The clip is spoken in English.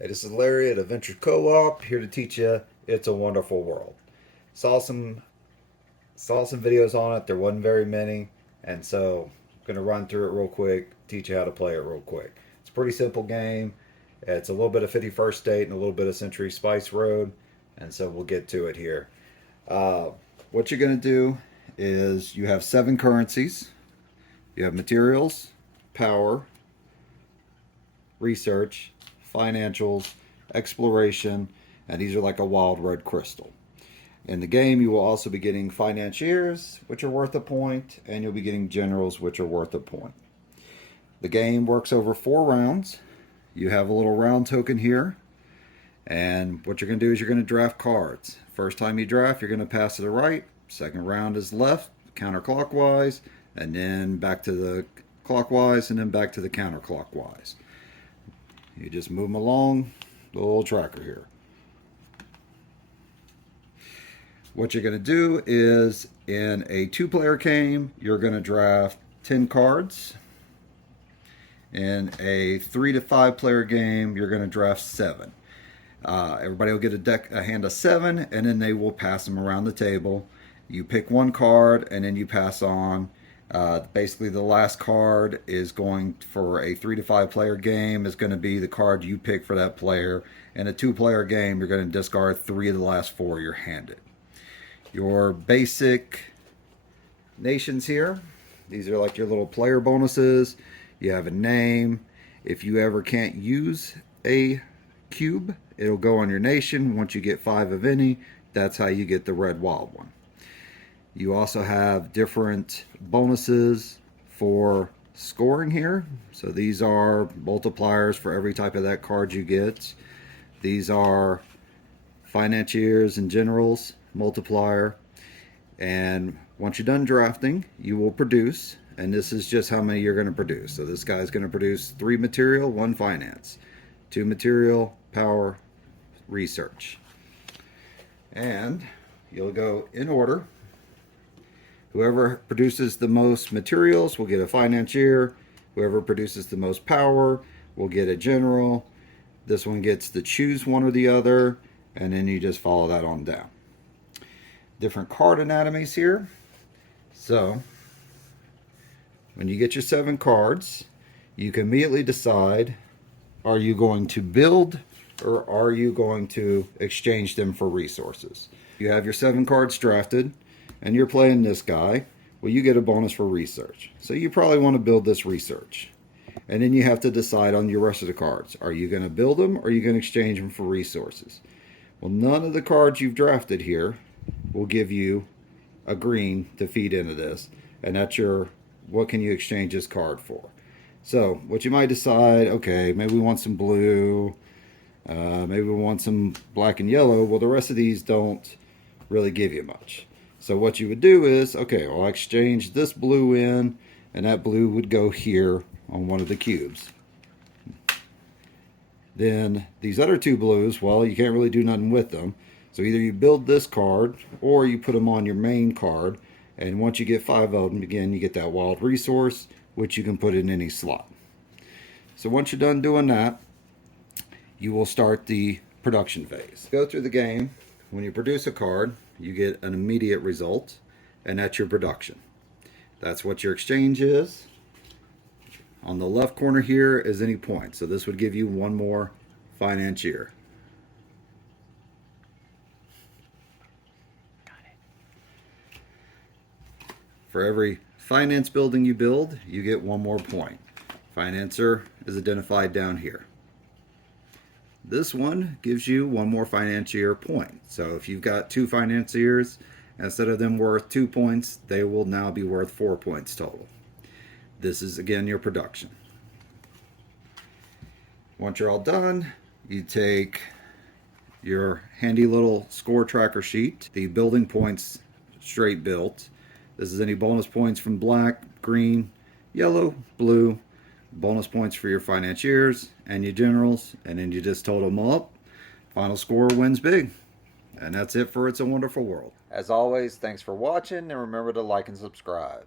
Hey, this is Larry at Adventure Co-op, here to teach you It's a Wonderful World. Saw some videos on it. There wasn't very many, and so I'm gonna run through it real quick, teach you how to play it real quick. It's a pretty simple game. It's a little bit of 51st State and a little bit of Century Spice Road, and so we'll get to it here. Uh, what you're gonna do is you have 7 currencies. You have materials, power, research, financials, exploration, and these are like a wild red crystal. In the game, you will also be getting financiers, which are worth a point, and you'll be getting generals, which are worth a point. The game works over 4 rounds. You have a little round token here, and what you're going to do is you're going to draft cards. First time you draft, you're going to pass to the right. Second round is left, counterclockwise, and then back to the clockwise, and then back to the counterclockwise. You just move them along the little tracker here. What you're going to do is in a 2-player game, you're going to draft 10 cards. In a 3 to 5 player game, you're going to draft 7. Everybody will get a hand of 7, and then they will pass them around the table. You pick one card, and then you pass on. Basically, the last card is going for a 3 to 5 player game is going to be the card you pick for that player. In a 2-player game, you're going to discard 3 of the last 4 you're handed. Your basic nations here, these are like your little player bonuses. You have a name. If you ever can't use a cube, it'll go on your nation. Once you get 5 of any, that's how you get the red wild one. You also have different bonuses for scoring here. So these are multipliers for every type of that card you get. These are financiers and generals multiplier. And once you're done drafting, you will produce. And this is just how many you're going to produce. So this guy's going to produce 3 material, 1 finance, 2 material, power, research. And you'll go in order. Whoever produces the most materials will get a financier. Whoever produces the most power will get a general. This one gets to choose one or the other, and then you just follow that on down. Different card anatomies here. So when you get your 7 cards, you can immediately decide, are you going to build or are you going to exchange them for resources? You have your 7 cards drafted and you're playing this guy. Well, you get a bonus for research. So you probably want to build this research. And then you have to decide on your rest of the cards. Are you going to build them or are you going to exchange them for resources? Well, none of the cards you've drafted here will give you a green to feed into this. And that's your, what can you exchange this card for? So what you might decide, okay, maybe we want some blue, maybe we want some black and yellow. Well, the rest of these don't really give you much. So what you would do is, okay, well, I'll exchange this blue in, and that blue would go here on one of the cubes. Then these other 2 blues, well, you can't really do nothing with them. So either you build this card, or you put them on your main card, and once you get 5 of them, again, you get that wild resource, which you can put in any slot. So once you're done doing that, you will start the production phase. Go through the game. When you produce a card, you get an immediate result, and that's your production. That's what your exchange is. On the left corner here is any point. So this would give you 1 more financier. For every finance building you build, you get 1 more point. Financer is identified down here. This one gives you 1 more financier point. So if you've got 2 financiers, instead of them worth 2 points, they will now be worth 4 points total. This is, again, your production. Once you're all done, you take your handy little score tracker sheet, the building points straight built. This is any bonus points from black, green, yellow, blue, bonus points for your financiers and your generals, and then you just total them up. Final score wins big. And that's it for It's a Wonderful World. As always, thanks for watching, and remember to like and subscribe.